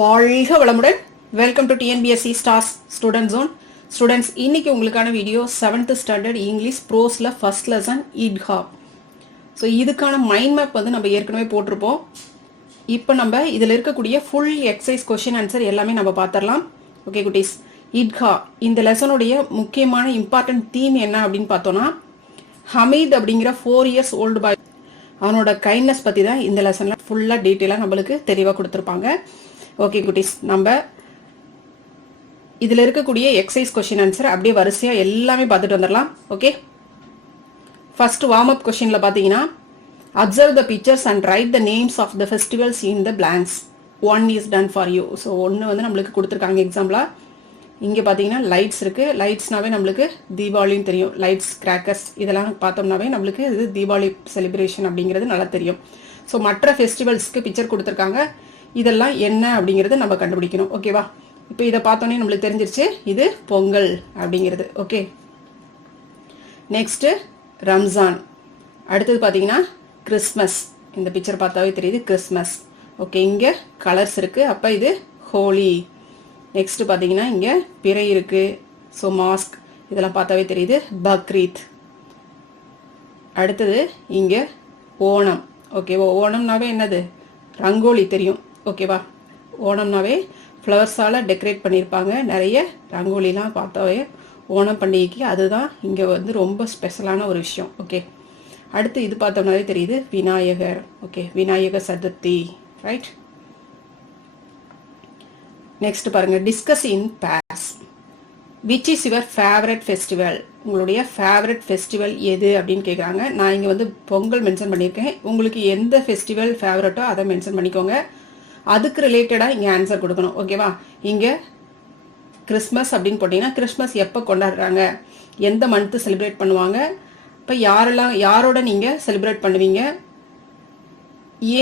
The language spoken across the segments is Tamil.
வாழ்க வளமுடன். Welcome to TNPSC stars student zone. Students, இன்னைக்கு உங்களுக்கான வீடியோ 7th ஸ்டாண்டர்ட் இங்கிலீஷ் ப்ரோஸில் ஃபர்ஸ்ட் லெசன் இட்ஹா. ஸோ இதுக்கான மைண்ட் மேப் வந்து நம்ம ஏற்கனவே போட்டிருப்போம். இப்போ நம்ம இதில் இருக்கக்கூடிய ஃபுல் எக்ஸசைஸ் கொஷின் ஆன்சர் எல்லாமே நம்ம பார்த்துடலாம். ஓகே குட்டீஸ், இட்ஹா இந்த லெசனுடைய முக்கியமான இம்பார்ட்டன்ட் தீம் என்ன அப்படின்னு பார்த்தோன்னா, ஹமீத் அப்படிங்கிற 4 years ஓல்டு பாய் அவனோட கைண்ட்னஸ் பற்றி தான் இந்த லெசனில் ஃபுல்லாக டீட்டெயிலாக நம்மளுக்கு தெளிவாக கொடுத்துருப்பாங்க. ஓகே குட்டீஸ், நம்ம இதில் இருக்கக்கூடிய எக்ஸசைஸ் கொஷின் ஆன்சர் அப்படியே வரிசையாக எல்லாமே பார்த்துட்டு வந்துடலாம். ஓகே, ஃபர்ஸ்ட் வார்ம் அப் கொஷினில் பார்த்தீங்கன்னா, observe the pictures and write the names of the festivals in the blanks. 1 is done for you. So 1 வந்து நம்மளுக்கு கொடுத்துருக்காங்க எக்ஸாம்பிளாக. இங்கே பார்த்தீங்கன்னா லைட்ஸ் இருக்குது. லைட்ஸ்னாவே நம்மளுக்கு தீபாவளின்னு தெரியும். லைட்ஸ், கிராக்கர்ஸ் இதெல்லாம் பார்த்தோம்னாவே நம்மளுக்கு இது தீபாவளி செலிப்ரேஷன் அப்படிங்கிறது நல்லா தெரியும். ஸோ மற்ற ஃபெஸ்டிவல்ஸ்க்கு பிக்சர் கொடுத்துருக்காங்க. இதெல்லாம் என்ன அப்படிங்கிறது நம்ம கண்டுபிடிக்கணும். ஓகேவா, இப்போ இதை பார்த்தோன்னே நம்மளுக்கு தெரிஞ்சிருச்சு இது பொங்கல் அப்படிங்கிறது. Okay, next Ramzan. அடுத்தது பார்த்தீங்கன்னா கிறிஸ்மஸ். இந்த பிக்சர் பார்த்தாவே தெரியுது கிறிஸ்மஸ். ஓகே, இங்கே கலர்ஸ் இருக்குது, அப்போ இது ஹோலி. நெக்ஸ்ட்டு பார்த்தீங்கன்னா இங்கே பிறை இருக்குது, ஸோ மாஸ்க். இதெல்லாம் பார்த்தாவே தெரியுது பக்ரீத். அடுத்தது இங்கே ஓணம். ஓகேவா, ஓணம்னாவே என்னது, ரங்கோலி தெரியும். ஓகேவா, ஓணம்னாவே ஃப்ளவர்ஸால் டெக்கரேட் பண்ணியிருப்பாங்க. நிறைய ரங்கோலிலாம் பார்த்தாவே ஓணம் பண்டிகைக்கு அதுதான் இங்கே வந்து ரொம்ப ஸ்பெஷலான ஒரு விஷயம். ஓகே, அடுத்து இது பார்த்தோம்னாவே தெரியுது Vinayagar. Okay, Vinayagar Chaturthi, right. Next பாருங்க, discuss in pairs. Which is your favourite festival? உங்களுடைய ஃபேவரட் ஃபெஸ்டிவல் எது அப்படின்னு கேட்குறாங்க. நான் இங்கே வந்து பொங்கல் மென்ஷன் பண்ணியிருக்கேன். உங்களுக்கு எந்த ஃபெஸ்டிவல் ஃபேவரட்டோ அதை மென்ஷன் பண்ணிக்கோங்க. அதுக்கு ரிலேட்டடாக இங்கே ஆன்சர் கொடுக்கணும். ஓகேவா, இங்கே கிறிஸ்மஸ் அப்படின்னு போட்டிங்கன்னா கிறிஸ்மஸ் எப்போ கொண்டாடுறாங்க, எந்த மந்த்து செலிப்ரேட் பண்ணுவாங்க, இப்போ யாரோட நீங்கள் செலிப்ரேட் பண்ணுவீங்க,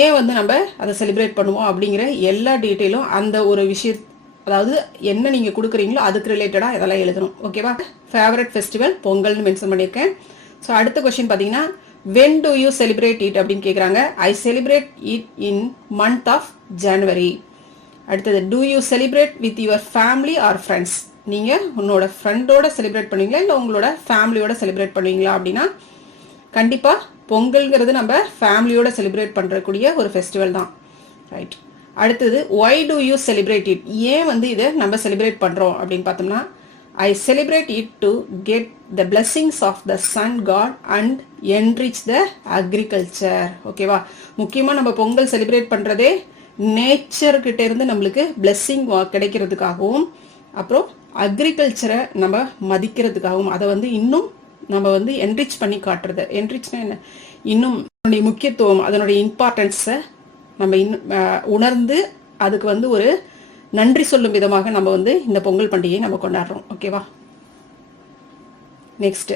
ஏன் வந்து நம்ம அதை செலிப்ரேட் பண்ணுவோம் அப்படிங்கிற எல்லா டீட்டெயிலும் அந்த ஒரு விஷயம், அதாவது என்ன நீங்கள் கொடுக்குறீங்களோ அதுக்கு ரிலேட்டடாக இதெல்லாம் எழுதணும். ஓகேவா, ஃபேவரட் ஃபெஸ்டிவல் பொங்கல்னு மென்ஷன் பண்ணியிருக்கேன். ஸோ அடுத்த கொஸ்டின் பார்த்தீங்கன்னா, when do you celebrate it அப்படின்னு கேட்குறாங்க. I celebrate it in month of January. அடுத்தது, do you celebrate with your family or friends? நீங்கள் உன்னோட ஃப்ரெண்டோட செலிப்ரேட் பண்ணுவீங்களா இல்லை உங்களோட ஃபேமிலியோட செலிப்ரேட் பண்ணுவீங்களா அப்படின்னா, கண்டிப்பாக பொங்கல்ங்கிறது நம்ம ஃபேமிலியோட செலிப்ரேட் பண்ணுறக்கூடிய ஒரு ஃபெஸ்டிவல் தான், ரைட். அடுத்தது, why do you celebrate it? ஏன் வந்து இதை நம்ம செலிப்ரேட் பண்ணுறோம் அப்படின்னு பார்த்தோம்னா, I celebrate it to get the blessings of the sun god and enrich the agriculture. ஓகேவா, முக்கியமாக நம்ம பொங்கல் செலிப்ரேட் பண்ணுறதே நேச்சர்கிட்ட இருந்து நம்மளுக்கு பிளெஸ்ஸிங் கிடைக்கிறதுக்காகவும், அப்புறம் அக்ரிகல்ச்சரை நம்ம மதிக்கிறதுக்காகவும், அதை வந்து இன்னும் நம்ம வந்து என்ரிச் பண்ணி காட்டுறது. என்ரிச்னா என்ன, இன்னும் அதனுடைய முக்கியத்துவம், அதனுடைய இம்பார்ட்டன்ஸை நம்ம இன்னும் உணர்ந்து அதுக்கு வந்து ஒரு நன்றி சொல்லும் விதமாக நம்ம வந்து இந்த பொங்கல் பண்டிகையை நம்ம கொண்டாடுறோம். ஓகேவா, நெக்ஸ்ட்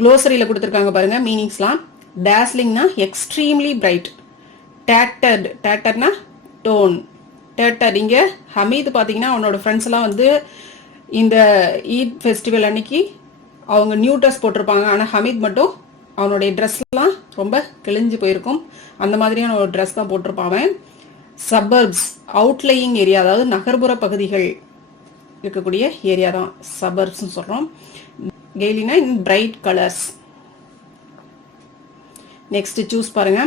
க்ளோசரியில் கொடுத்துருக்காங்க பாருங்க மீனிங்ஸ்லாம். டேஸ்லிங்னா எக்ஸ்ட்ரீம்லி பிரைட். டேட்டர்னா டோன். டேட்டர் இங்கே ஹமீத் பார்த்தீங்கன்னா அவனோட ஃப்ரெண்ட்ஸ் எல்லாம் வந்து இந்த ஈத் ஃபெஸ்டிவல் அன்னைக்கு அவங்க நியூ ட்ரெஸ் போட்டிருப்பாங்க. ஆனால் ஹமீத் மட்டும் அவனுடைய ட்ரெஸ்லாம் ரொம்ப கிழிஞ்சு போயிருக்கும். அந்த மாதிரியான ஒரு ட்ரெஸ் தான் போட்டிருப்பான். சபர்ப்ஸ், அவுட்லையிங் ஏரியா, அதாவது நகர்ப்புற பகுதிகள் இருக்கக்கூடிய ஏரியா தான் சபர்ப்ஸ்னு சொல்கிறோம். கெய்லினா in bright colours. Next choose பாருங்க.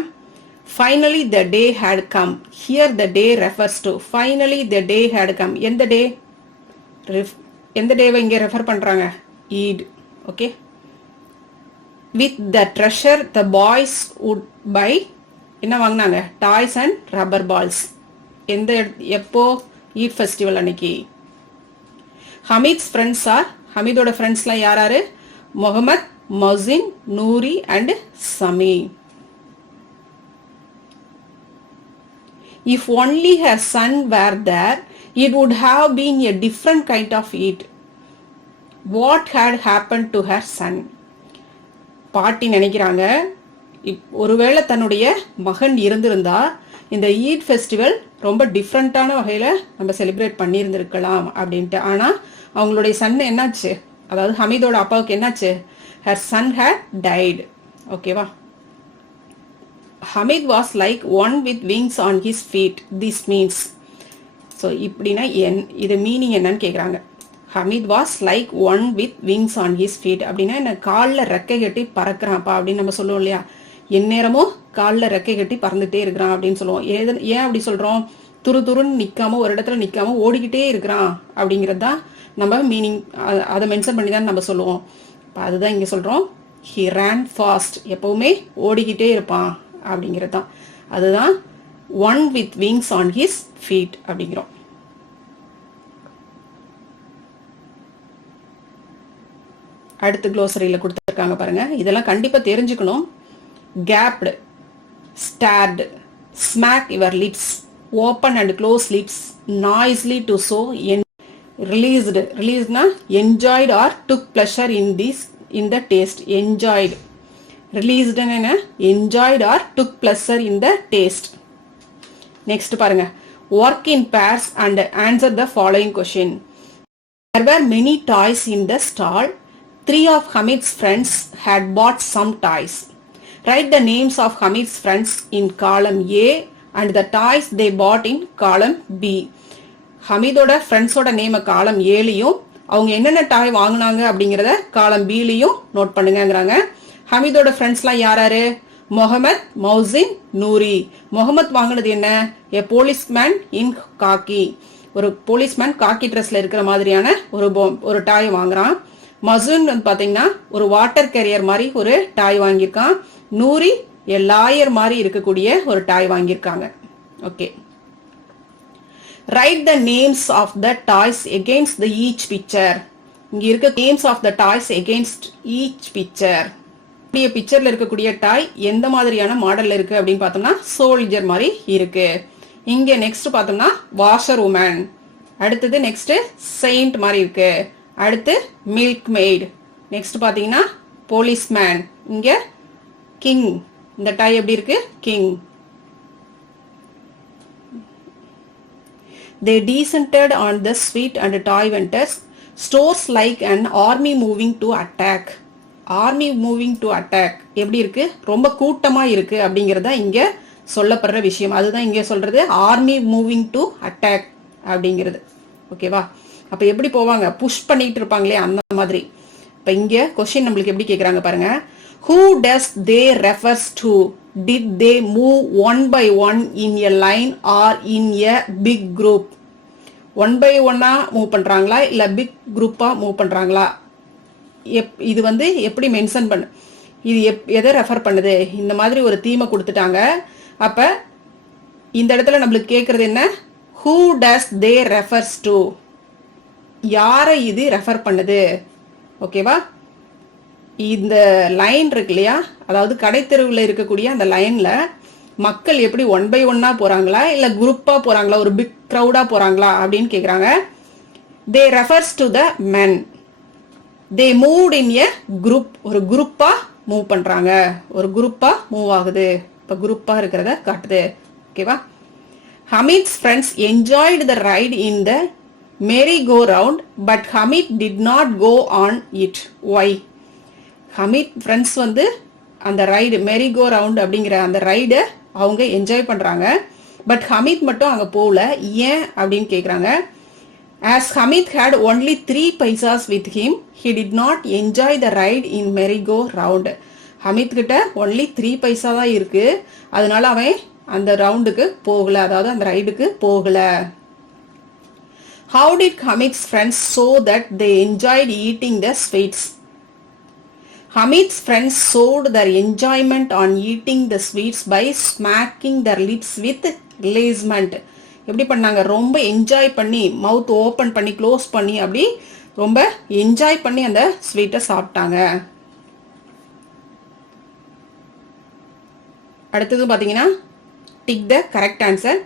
Finally the day had come. Here the day refers to. Finally the day had come. எந்த டேவை இங்கே ரெஃபர் பண்ணுறாங்க? Eid. Okay, with the treasure the boys would buy. என்ன வாங்கினாங்க? Toys and rubber balls. எப்போ? ஈட் ஃபெஸ்டிவல் அன்னைக்கு. ஹமீத்ஸ் ஃப்ரெண்ட்ஸ் ஆர், ஹமீதோட ஃப்ரெண்ட்ஸ்லாம் யாராரு? Mohammed, Mohsin, Noorey and Sami. If only her son were there, it would have been a different kind of Eid. What had happened to her son? பாட்டி நினைக்கிறாங்க, ஒருவேளை தன்னுடைய மகன் இருந்திருந்தா இந்த ஈத் ஃபெஸ்டிவல் ரொம்ப டிஃப்ரெண்ட்டான வகையில் நம்ம செலிப்ரேட் பண்ணியிருந்திருக்கலாம் அப்படின்ட்டு. ஆனால் அவங்களுடைய சன் என்னாச்சு, அதாவது ஹமீதோட அப்பாவுக்கு என்னாச்சு? Her son had died. ஓகேவா? Hamid was like one with wings on his feet. This means. So இப்படின்னா இது மீனிங் என்னன்னு கேட்குறாங்க. Hamid was like one with wings on his feet அப்படின்னா என்ன, காலில் ரெக்கை கட்டி பறக்கிறான்ப்பா அப்படின்னு நம்ம சொல்லுவோம் இல்லையா? எந்நேரமும் காலில் ரெக்கை கட்டி பறந்துகிட்டே இருக்கிறான் அப்படின்னு சொல்லுவோம். ஏன் அப்படி சொல்கிறோம்? துருன்னு நிற்காம ஒரு இடத்துல நிற்காம ஓடிக்கிட்டே இருக்கிறான் அப்படிங்கிறது தான் நம்ம மீனிங். அதை மென்ஷன் பண்ணி தான் நம்ம சொல்லுவோம். அதுதான் இங்கே சொல்கிறோம். ஹி ரேன் ஃபாஸ்ட், எப்பவுமே ஓடிக்கிட்டே இருப்பான் அப்படிங்கிறது தான். அதுதான் one with wings on his feet அப்படிங்கிறோம். அடுத்து க்ளோசரியில் கொடுத்துருக்காங்க பாருங்க. இதெல்லாம் கண்டிப்பாக தெரிஞ்சுக்கணும். Gaped, stared, smack your lips, open and close lips, noisily to show, relished, ரிலீஸ்னா enjoyed or took pleasure in the taste. Enjoyed, ரிலீஸ்டுன்னு என்ன, enjoyed or took pleasure in the taste. Next பாருங்க. Work in pairs and answer the following question. There were many toys in the stall. 3 of Hamid's friends had bought some toys. Write the names of Hamid's friends in column A and the toys they bought in column B. ஹமீதோட ஃப்ரெண்ட்ஸோட நேமை காலம் ஏலையும் அவங்க என்னென்ன டாய் வாங்கினாங்க அப்படிங்கிறத காலம் பிலையும் நோட் பண்ணுங்கிறாங்க. ஹமீதோட ஃப்ரெண்ட்ஸ்லாம் யாராரு? முகமது, மௌசின், நூரி. முகமது வாங்கினது என்ன? எ போலீஸ்மேன் இன் காக்கி, ஒரு போலீஸ்மேன் காக்கி ட்ரெஸ்ல இருக்கிற மாதிரியான ஒரு டாய் வாங்குறான். மசூன் வந்து பாத்தீங்கன்னா ஒரு வாட்டர் கேரியர் மாதிரி ஒரு டாய் வாங்கியிருக்கான். நூரி லாயர் மாதிரி இருக்கக்கூடிய ஒரு டாய் வாங்கியிருக்காங்க. Okay, write the names of the toys against the each picture. இங்க இருக்க names of the toys against each picture. பிக்சர்ல இருக்கக்கூடிய டாய் எந்த மாதிரியான மாடல்ல இருக்கு அப்படின்னு பார்த்தோம்னா சோல்ஜர் மாதிரி இருக்கு. இங்க நெக்ஸ்ட் பார்த்தோம்னா வாஷர் உமன், அடுத்தது நெக்ஸ்ட் செயின்ட் மாதிரி இருக்கு, அடுத்து மில்க் மெய்டு, நெக்ஸ்ட் பாத்தீங்கன்னா போலீஸ்மேன், இங்க கிங். இந்த டாய் எப்படி இருக்கு? King. They descended on the sweet and toy vendors, stores like an army moving to attack. Army moving to attack எப்படி இருக்கு? ரொம்ப கூட்டமா இருக்கு அப்படிங்கறத இங்க சொல்லப்படுற விஷயம். அதுதான் இங்க சொல்றது ஆர்மி மூவிங் டு அட்டாக் அப்படிங்கிறது. ஓகேவா? அப்ப எப்படி போவாங்க? புஷ் பண்ணிட்டு இருப்பாங்களே அந்த மாதிரி. இப்ப இங்க கொஸ்டின் நம்மளுக்கு எப்படி கேக்குறாங்க பாருங்க. Who does they refers to? Did they move one by one in a line or in a big group? One by ஒன்னா மூவ் பண்றாங்களா இல்ல பிக் குரூப்பா மூவ் பண்றாங்களா? இது வந்து எப்படி மென்ஷன் பண்ணு, இது எதை ரெஃபர் பண்ணுது? இந்த மாதிரி ஒரு தீமை கொடுத்துட்டாங்க. அப்ப இந்த இடத்துல நம்மளுக்கு கேட்கறது என்ன? Who does they refers to? யாரை இது ரெஃபர் பண்ணுது? ஓகேவா? இந்த லைன் இருக்கு இல்லையா, அதாவது கடைத்தெருவில் இருக்கக்கூடிய அந்த லைன்ல மக்கள் எப்படி ஒன் பை ஒன்னா போறாங்களா இல்ல குரூப்பா போறாங்களா, ஒரு பிக் கிரௌடா போறாங்களா அப்படின்னு கேக்குறாங்க. They refers to the men. They moved in a group. ஒரு குரூப்பா மூவ் பண்றாங்க, ஒரு குரூப்பா மூவ் ஆகுது. இப்ப குரூப்பா இருக்கிறத காட்டுது. ஓகேவா? Hamid's friends enjoyed the ride in the merry-go-round, but Hamid did not go on it. Why? Hamid friends வந்து அந்த ரைடு merry-go-round அப்படிங்கிற அந்த ரைடு அவங்க என்ஜாய் பண்றாங்க. பட் ஹமீத் மட்டும் அங்க போகல. ஏன் அப்படின்னு கேக்குறாங்க. As Hamid had only 3 paisas with him, he did not enjoy the ride in merry-go-round. Hamid கிட்ட only 3 பைசா தான் இருக்கு, அதனால அவன் அந்த ரவுண்டுக்கு போகல, அதாவது அந்த ரைடுக்கு போகல. How did Hamid's friends show that they enjoyed eating the sweets? Hamid's friends showed their enjoyment on eating the sweets by smacking their lips with amazement. எப்படி பண்ணாங்க? ரொம்ப என்ஜாய் பண்ணி, மவுத் ஓபன் பண்ணி க்ளோஸ் பண்ணி அப்படி ரொம்ப என்ஜாய் பண்ணி அந்த ஸ்வீட்டை சாப்பிட்டாங்க. அடுத்தது பாத்தீங்கன்னா tick the correct answer.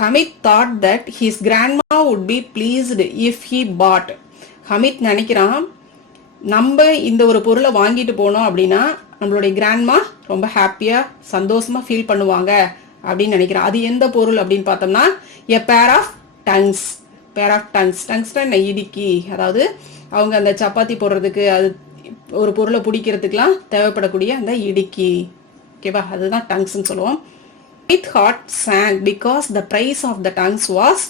Hamid thought that his grandma would be pleased if he bought. Hamid நினைக்கிறான், நம்ம இந்த ஒரு பொருளை வாங்கிட்டு போனோம் அப்படின்னா நம்மளுடைய கிராண்ட்மா ரொம்ப ஹாப்பியா சந்தோஷமா ஃபீல் பண்ணுவாங்க அப்படின்னு நினைக்கிறான். அது எந்த பொருள் அப்படின்னு பார்த்தோம்னா a pair of tongs. Pair of tongs, டங்ஸ்னா இடுக்கி, அதாவது அவங்க அந்த சப்பாத்தி போடுறதுக்கு அது ஒரு பொருளை பிடிக்கிறதுக்கெலாம் தேவைப்படக்கூடிய அந்த இடுக்கி. ஓகேவா, அதுதான் டங்ஸ்ன்னு சொல்லுவோம். Hamid heart sank because the price of the tongues was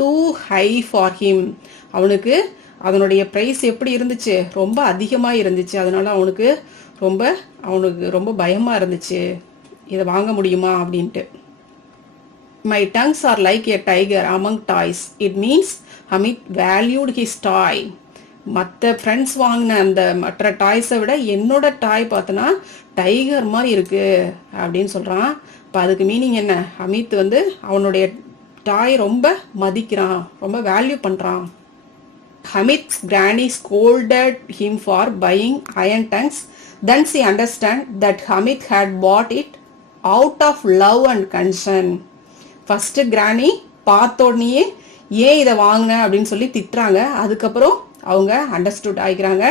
too high for him. அவனுக்கு அதனுடைய ப்ரைஸ் எப்படி இருந்துச்சு, ரொம்ப அதிகமாக இருந்துச்சு. அதனால அவனுக்கு ரொம்ப பயமாக இருந்துச்சு, இதை வாங்க முடியுமா அப்படின்ட்டு. My tongues are like a tiger among toys. It means Hamid valued his toy. மற்ற ஃப்ரெண்ட்ஸ் வாங்கின அந்த மற்ற டாய்ஸை விட என்னோட டாய் பார்த்தோன்னா டைகர் மாதிரி இருக்கு அப்படின்னு சொல்கிறான். இப்போ அதுக்கு மீனிங் என்ன, ஹமீத் வந்து அவனுடைய டாய் ரொம்ப மதிக்கிறான், ரொம்ப வேல்யூ பண்ணுறான். Hamid's granny scolded him for buying iron tongues. Then she understood that Hamid had bought it out of love and concern. First கிராணி பார்த்தோடனேயே ஏன் இதை வாங்கின அப்படின்னு சொல்லி திட்டுறாங்க. அதுக்கப்புறம் அவங்க அண்டர்ஸ்டுட் ஆகிக்கிறாங்க.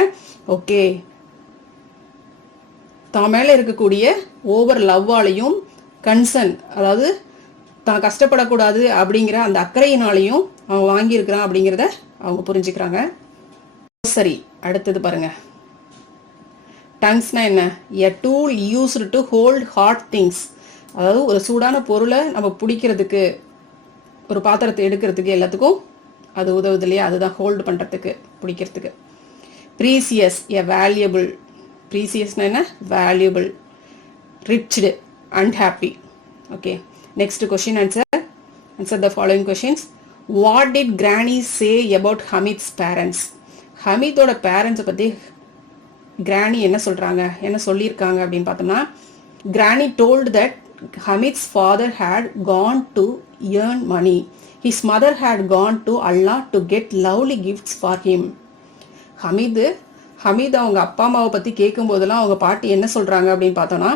ஓகே, தான் மேலே இருக்கக்கூடிய ஓவர் லவ்வாலையும் கன்சர்ன், அதாவது தான் கஷ்டப்படக்கூடாது அப்படிங்கிற அந்த அக்கறையினாலையும் அவன் வாங்கியிருக்கிறான் அப்படிங்கிறத அவங்க புரிஞ்சுக்கிறாங்க. சரி, அடுத்தது பாருங்க. டங்ஸ்னா என்ன? எ tool used to hold hot things. அதாவது ஒரு சூடான பொருளை நம்ம பிடிக்கிறதுக்கு, ஒரு பாத்திரத்தை எடுக்கிறதுக்கு, எல்லாத்துக்கும் அது உதவுது இல்லையா, அதுதான் ஹோல்டு பண்ணுறதுக்கு, பிடிக்கிறதுக்கு. ப்ரீசியஸ், எ வேல்யூபிள். ப்ரீசியஸ்னா என்ன? Valuable. Wretched, unhappy. Okay, next question answer the following questions. What did granny say about Hameed's parents? ஹமீதோட பேரண்ட்ஸை பற்றி கிராணி என்ன சொல்கிறாங்க, என்ன சொல்லியிருக்காங்க அப்படின்னு பார்த்தோம்னா, கிராணி told that Hamid's father had gone to earn money. His mother had gone to Allah to get lovely gifts for him. Hamid அவங்க அப்பா அம்மாவை பற்றி கேட்கும் போதெல்லாம் அவங்க பாட்டி என்ன சொல்கிறாங்க அப்படின்னு பார்த்தோன்னா,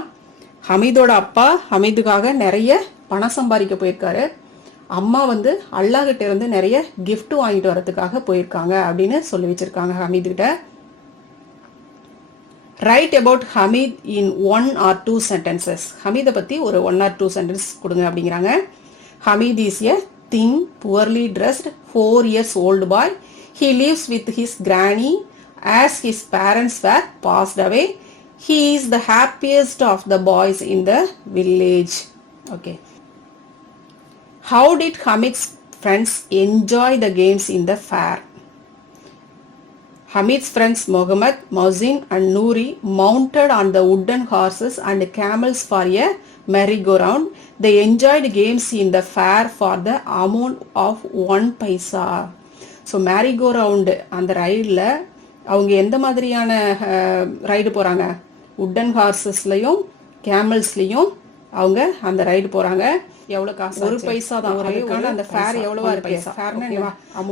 ஹமீதோட அப்பா ஹமீதுக்காக நிறைய பணம் சம்பாதிக்க போயிருக்காரு, அம்மா வந்து அல்லாஹ்கிட்ட இருந்து நிறைய கிஃப்ட் வாங்கிட்டு வரதுக்காக போயிருக்காங்க அப்படின்னு சொல்லி வச்சிருக்காங்க ஹமீதுகிட்ட. Write about Hamid in 1 or 2 sentences. ஹமீதை பற்றி ஒரு 1 or 2 sentence கொடுங்க அப்படிங்கிறாங்க. Hamid is a thin, poorly dressed, 4 years old boy. He lives with his granny as his parents were passed away. He is the happiest of the boys in the village. Okay. How did Hamid's friends enjoy the games in the fair? Hamid's friends Mohammed, Mohsin and Noori mounted on the wooden horses and camels for a merry-go-round. They enjoyed games in the fair for the amount of 1 paisa. So merry-go-round அந்த ரைடில் அவங்க எந்த மாதிரியான ரைடு போகிறாங்க? உட்டன் ஹார்சஸ்லையும் கேமல்ஸ்லையும் அவங்க அந்த ரைடு போகிறாங்க. எவ்வளோ காசு? 1 பைசா தான். அதுக்கான அந்த ஃபேர் எவ்வளோவா இருக்கு? ஃபேர்னா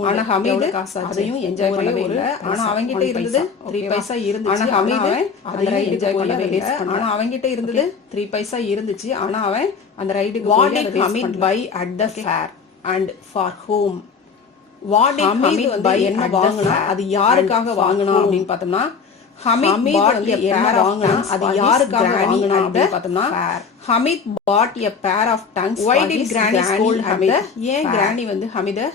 ஆனால் ஹமீது அதையும் என்ஜாய் பண்ணவே இல்லை. ஆனால் அவங்கிட்ட இருந்தது 3 பைசா இருந்துச்சு. ஆனால் ஹமீது அந்த ரைடு என்ஜாய் பண்ணவே இல்லை. ஆனால் அவங்கிட்ட இருந்தது 3 பைசா இருந்துச்சு. ஆனால் அவன் அந்த ரைடுக்கு what did Hamid buy at the fair and for home? What did Hamid buy என்ன வாங்கினா, அது யாருக்காக வாங்கினா அப்படின்னு பார்த்தோம்னா, ஹமீத் வந்து என்ன வாங்கினா, அது யாருக்காக வாங்கினா அப்படின்னு பார்த்தோம்னா, Hamid bought a pair of tongues. Why did granny scold Hamid? ஏன் கிராணி வந்து ஹமீதை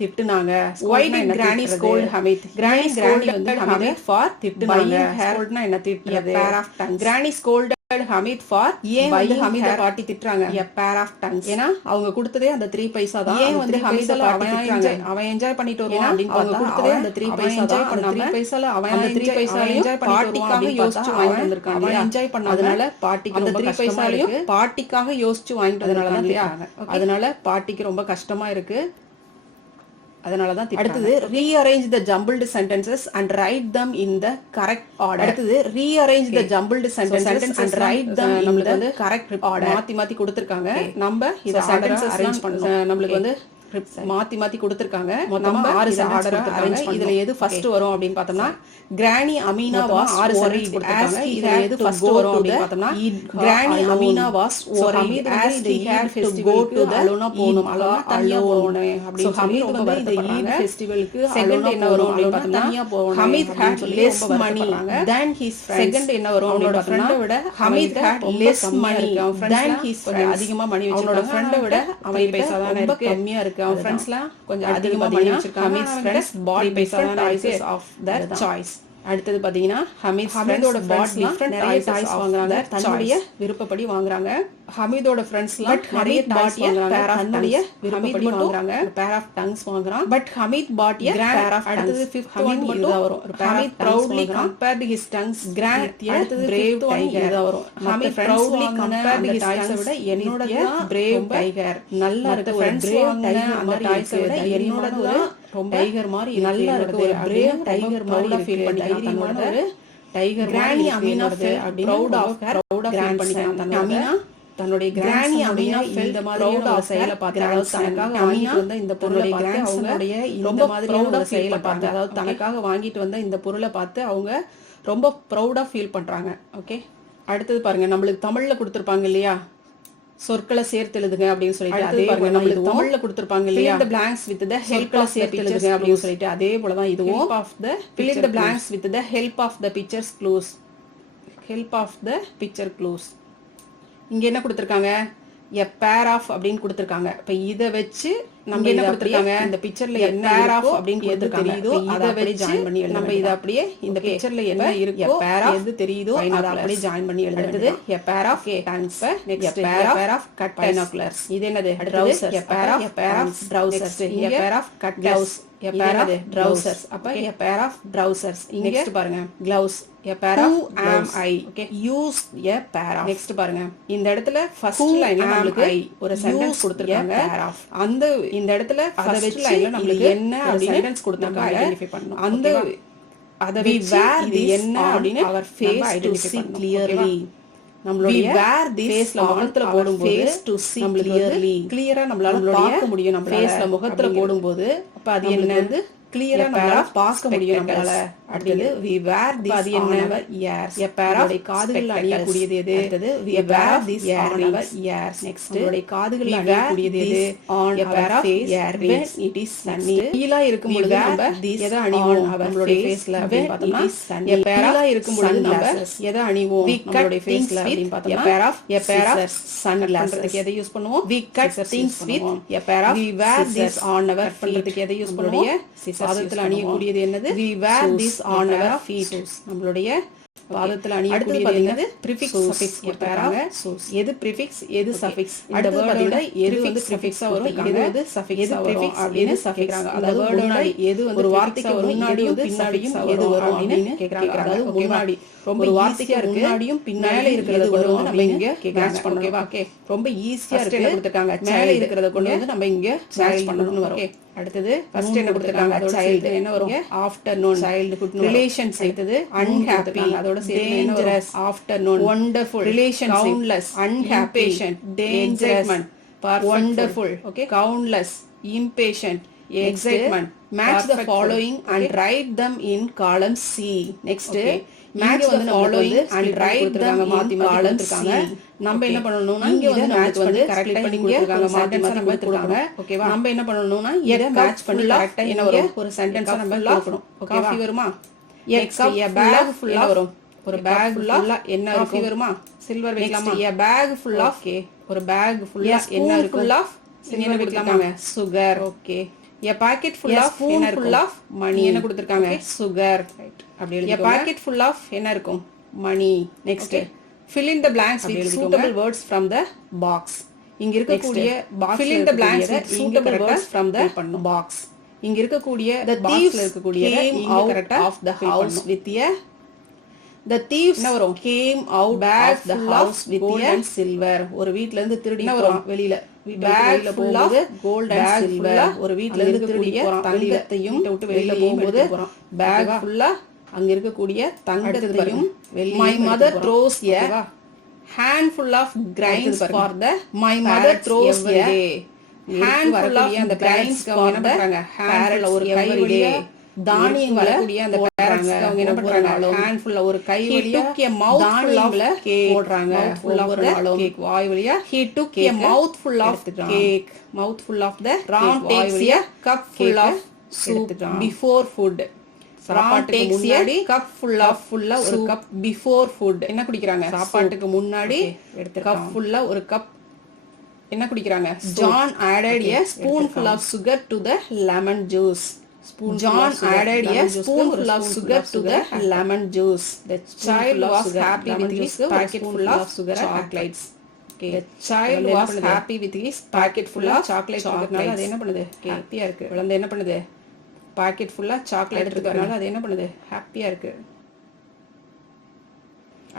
திட்டுனாங்க? Why did granny scold Hamid? granny வந்து ஹமீத் for திட்டுனாங்க. scoldனா என்ன? திட்டுறது. pair of tongues. granny scolded Hamid for ஏன் வந்து ஹமீதை பாட்டி திட்டுறாங்க? a pair of tongues. ஏன்னா அவங்க கொடுத்ததே அந்த 3 பைசா தான். ஏன் வந்து ஹமீதை பாட்டி திட்டுறாங்க? அவன் என்ஜாய் பண்ணிட்டு வருவான் அப்படின்னு அவங்க கொடுத்ததே அந்த 3 பைசா தான். அந்த 3 பைசால அவன் அந்த 3 பைசாலையும் என்ஜாய் பாட்டிக்காக யோசிச்சு வாங்கிட்டு வந்திருக்காங்க. அவன் என்ஜாய் பண்ணதுனால பாட்டிக்கு ரொம்ப கஷ்டமா இருக்கு. பாட்டிக்காக யோசிச்சு வாங்கிட்டு வந்தனால தான் திட்டுறாங்க. அதனால பாட்டிக்கு ரொம்ப கஷ்டமா இருக்கு. அதனால தான் அடுத்தது rearrange the jumbled sentences and write them in the correct order. அடுத்தது rearrange the jumbled sentences and write them in the correct order. மாத்தி கொடுத்திருக்காங்க. நம்ம இத sentences அரேஞ்ச் பண்ணனும். நம்மளுக்கு வந்து மாத்தி கொடுத்திருக்காங்க. மொத்தமா 6 ஆர்டரா அரேஞ்ச் பண்ணனும். இதுல எது ஃபர்ஸ்ட் வரும் அப்படின்னு பார்த்தோம்னா, கிரானி அமீனா வாஸ் 6 சென்டென்ஸ் கொடுத்திருக்காங்க. இதுல எது ஃபர்ஸ்ட் வரும் அப்படின்னு பார்த்தோம்னா, granny Amina was worried as they had to go to the அலோனா போணும். அலோனா தனியா போணும் அப்படின்னு சொல்லி ரொம்ப வருத்தப்படுறாங்க. ஃபெஸ்டிவலுக்கு செகண்ட் என்ன வரும் அப்படின்னு பார்த்தோம்னா, தனியா போணும். Hamid had less money than his friends. Second என்ன வரும் அப்படின்னு பார்த்தோம்னா, ஃப்ரெண்டை விட Hamid had less money than his friends. அதிகமா மணி வச்சிருக்காங்க. அவனோட ஃப்ரெண்டை விட அவன் பைசா தான் இருக்கு, கம்மியா இருக்கு. ஃப்ரெண்ட்ஸ்லாம் கொஞ்சம் அதிகமா பண்ணி வச்சிருக்காங்க. Hamid's friends bought different choices of their choice. அடுத்தது பாத்தீங்கன்னா ஹமீதோட ஃப்ரெண்ட்ஸ்லாம் நிறைய டாய்ஸ் வாங்குறாங்க, தன்னுடைய விருப்பப்படி வாங்குறாங்க. ஹமீதோட ஃப்ரெண்ட்ஸ்லாம் நிறைய டாய்ஸ் வாங்குறாங்க, தன்னுடைய விருப்பப்படி வாங்குறாங்க. பேர் ஆஃப் டங்ஸ் வாங்குறான். But Hamid bought a pair of அடுத்தது 5th ஒன் மட்டும் வரும். Hamid proudly compared his tongues grand அடுத்தது brave tiger இதா வரும். Hamid proudly compared his tongues விட என்னோட brave tiger நல்லா இருக்கு. ஃப்ரெண்ட்ஸ் வாங்குன அந்த டாய்ஸ் விட என்னோட ரொம்ப டைகர் மாதிரி நல்லா இருக்கு. ஒரு brave tiger மாதிரி ஃபீல் பண்ணிக்கிறான். தன்னோட ஒரு டைகர் கிரானி அமீனா அப்படி proud of feel பண்ணிக்கிறான். அமீனா தன்னுடைய கிரானி அப்படின்னா இந்த மாதிரியான ஒரு செயலை பார்த்து, அதாவது தனக்காக வாங்கிட்டு வந்த இந்த பொருளை பார்த்து அவங்களுடைய இந்த மாதிரியான ஒரு செயலை பார்த்து, அதாவது தனக்காக வாங்கிட்டு வந்த இந்த பொருளை பார்த்து அவங்க ரொம்ப ப்ரௌடா ஃபீல் பண்றாங்க. ஓகே, அடுத்தது பாருங்க, நம்மளுக்கு தமிழ்ல கொடுத்துருப்பாங்க இல்லையா, சொற்களை சேர்த்து எழுதுங்க அப்படின்னு சொல்லிட்டு, அதே பாருங்க நம்மளுக்கு தமிழ்ல கொடுத்துருப்பாங்க இல்லையா, fill in the blanks with the help of சேர்த்து எழுதுங்க அப்படின்னு சொல்லிட்டு, அதே போலதான் இதுவும் fill in the blanks with the help of the pictures clues, help of the picture clues. இங்க என்ன கொடுத்திருக்காங்க, a pair of அப்படின்னு கொடுத்திருக்காங்க. இப்ப இத வச்சு நம்ம என்ன கொடுத்திருக்காங்க, இந்த பிக்சர்ல என்ன pair of அப்படின்னு எது தெரியுதோ அத வச்சு ஜாயின் பண்ணி எழுதணும். நம்ம இத அப்படியே இந்த பிக்சர்ல என்ன இருக்கோ எது தெரியுதோ அத அப்படியே ஜாயின் பண்ணி எழுதுறது. a pair of tongues, next a pair of cut binoculars. இது என்னது, trousers. a pair of trousers. a pair of cut gloves. a pair of trousers. அப்ப a pair of trousers. next பாருங்க, gloves. a pair of am I. okay, use a pair of. next பாருங்க, இந்த இடத்துல first lineல நமக்கு ஒரு சென்டென்ஸ் கொடுத்திருக்காங்க. அந்த இந்த இடத்துல first lineல நமக்கு என்ன அப்படி சென்டென்ஸ் கொடுத்திருக்காங்க ஐடென்டிஃபை பண்ணனும். அந்த அத வச்சு இது என்ன அப்படினு our face to see clearly. நம்மளுடைய ஃபேஸ்ல முகத்துல போடும்போது நம்மளுக்கு கிளியரா நம்மளால பார்க்க முடியும். நம்ம ஃபேஸ்ல முகத்துல போடும்போது அப்ப அது என்னது கிளியரா நம்மளால பார்க்க முடியும் நம்மளால. அடுத்தது we wear this on our ears. a pair of காதுகள்ல அணியக்கூடியது எது, அடுத்தது we wear this on our ears. next நம்மளுடைய காதுகள்ல அணியக்கூடியது எது, on a pair of earrings. it is sunny. கீழா இருக்கும் பொழுது நம்ம எதை அணிவோம் நம்மளுடைய ஃபேஸ்ல அப்படினு பார்த்தோம்னா, a pair of இருக்கும் பொழுது நம்ம எதை அணிவோம் நம்மளுடைய ஃபேஸ்ல அப்படினு பார்த்தோம்னா, a pair of sunglasses. எதை யூஸ் பண்ணுவோம், we cut things with a pair of we wear this on our பண்றதுக்கு எதை யூஸ் பண்ணுவோம், பாதத்துல அணியக்கூடியது என்னது, we wear this on our feet. நம்மளுடைய பாதத்துல அணியக்கூடியது என்னது, prefix suffix கொடுத்திருக்காங்க. எது prefix எது suffix, இந்த வேர்டோட எது வந்து prefix-ஆ வரும், இது வந்து suffix-ஆ வரும் அப்படின்னு கேக்குறாங்க. அதாவது வேர்டோட எது வந்து ஒரு வார்த்தைக்கு முன்னாடியும் பின்னாடியும் எது வரும் அப்படின்னு கேக்குறாங்க. அதாவது முன்னாடி ரொம்ப ஒரு வார்த்தைக்கு முன்னாடியும் பின்னால இருக்கிறது கொண்டு வந்து நம்ம இங்க மேட்ச் பண்ணணும். ஓகேவா, ஓகே, ரொம்ப ஈஸியா இருக்கு. கொடுத்திருக்காங்க மேல இருக்கிறத கொண்டு வந்து நம்ம இங்க மேட்ச் பண்ணணும்னு வரும். ஓகே, அடுத்தது ஃபர்ஸ்ட் என்ன கொடுத்திருக்காங்க, சைல்ட் என்ன வரும், ஆஃப்டர்நூன், சைல்ட் குட் ரிலேஷன்ஸ், அடுத்தது அன்ஹாப்பி, அதோட சேர்த்து dangerous, afternoon, wonderful, relations, countless, unhappy, dangerous, wonderful, okay, countless, impatient, excitement. match the following and write them in column C. next match the following and write them in column C. நம்ம என்ன பண்ணனும்னா இங்க வந்து மேட்ச் வந்து கரெக்ட்டா பண்ணி கொடுத்திருக்காங்க, சென்டென்ஸ் நம்ம கொடுக்கறாங்க. ஓகேவா, நம்ம என்ன பண்ணனும்னா இத மேட்ச் பண்ணி கரெக்ட்டா என்ன வரும், ஒரு சென்டென்ஸ் நம்ம கொடுக்கணும். காஃபி வருமா, a bag full வரும், ஒரு பேக் ஃபுல்லா என்ன காஃபி வருமா, சில்வர் வைக்கலாமா, a bag full of ஒரு பேக் ஃபுல்லா என்ன இருக்கு, full of என்ன வைக்கலாமா, sugar. Okay, a packet full of full of money என்ன கொடுத்திருக்காங்க, சுகர். ரைட், அப்படி எழுதிக்கோங்க. a packet full of என்ன இருக்கும், money. next fill in the blanks with suitable words from the box. இங்க இருக்கக்கூடிய பாக்ஸ்ல fill in the blanks with suitable words from the box. இங்க இருக்கக்கூடிய பாக்ஸ்ல இருக்கக்கூடிய இங்க கரெக்ட்டா of the house with a the thieves came out of the house with gold and silver. ஒரு வீட்ல இருந்து திருடி வரும் வெளியில, back full of gold and silver. ஒரு வீட்ல இருந்து திருடி தங்கத்தையும் விட்டு வெளியில போகும்போது பேக் ஃபுல்லா அங்க இருக்கக்கூடிய தங்கத்தையும் வெள்ளி. my mother throws a handful of grains for the my mother throws a handful of அந்த grains for the parrot. ஒரு கைவலியா தானியங்கள் வரக்கூடிய அந்த பேரண்ட்ஸ் அவங்க என்ன பண்றாங்க, ஹேண்ட்ஃபுல் ஒரு கை வலியா தானியங்கள போடுறாங்க. ஒவ்வொரு நாளும் கேக் வாய் வலியா he took a mouthful of cake, mouthful of the round takes a cup full of soup before food. சாப்பாட்டுக்கு முன்னாடி cup full of ஒரு கப் before food என்ன குடிக்கறாங்க, சாப்பாட்டுக்கு முன்னாடி கப் ஃபுல்லா ஒரு கப் என்ன குடிக்கறாங்க. John added a spoonful of sugar to the lemon juice. John added a spoonful of sugar to the lemon juice. The child was happy with his packet full of chocolates. Okay. The child was happy with his packet full of chocolates. அது என்ன பண்ணுது? ஹாப்பியா இருக்கு. குழந்தை என்ன பண்ணுது? பாக்கெட் ஃபுல்லா சாக்லேட் இருக்கறனால அது என்ன பண்ணுது? ஹாப்பியா இருக்கு.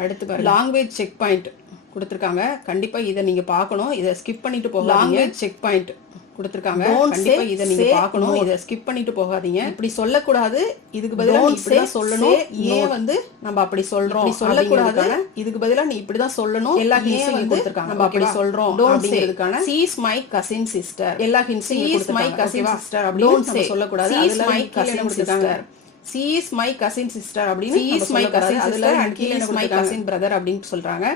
அடுத்து பாருங்க. லாங்குவேஜ் செக் பாயிண்ட் கொடுத்திருக்காங்க. கண்டிப்பா இத நீங்க பார்க்கணும். இத ஸ்கிப் பண்ணிட்டு போகாதீங்க. லாங்குவேஜ் செக் பாயிண்ட் கொடுத்திருக்காங்க. கண்டிப்பா இத நீங்க பார்க்கணும். இத ஸ்கிப் பண்ணிட்டு போகாதீங்க. இப்படி சொல்ல கூடாது. இதுக்கு பதிலா நீ இப்படி தான் சொல்லணும். ஏன் வந்து நம்ம அப்படி சொல்றோம்? இப்படி சொல்ல கூடாது. இதுக்கு பதிலா நீ இப்படி தான் சொல்லணும். எல்லா ஹிண்ட்ஸையும் கொடுத்திருக்காங்க. நம்ம அப்படி சொல்றோம் அப்படிங்கிறதுக்கான she is my cousin sister. எல்லா ஹிண்ட்ஸையும் கொடுத்திருக்காங்க. she is my cousin sister அப்படி நம்ம சொல்ல கூடாது. she is my cousin sister. she is my cousin sister அப்படின்னு she is my cousin sister and he is my cousin brother அப்படின்னு சொல்றாங்க.